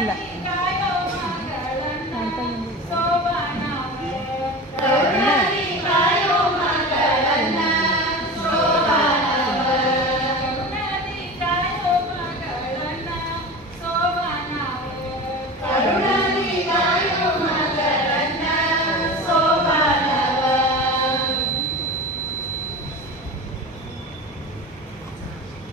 ಇಲ್ಲ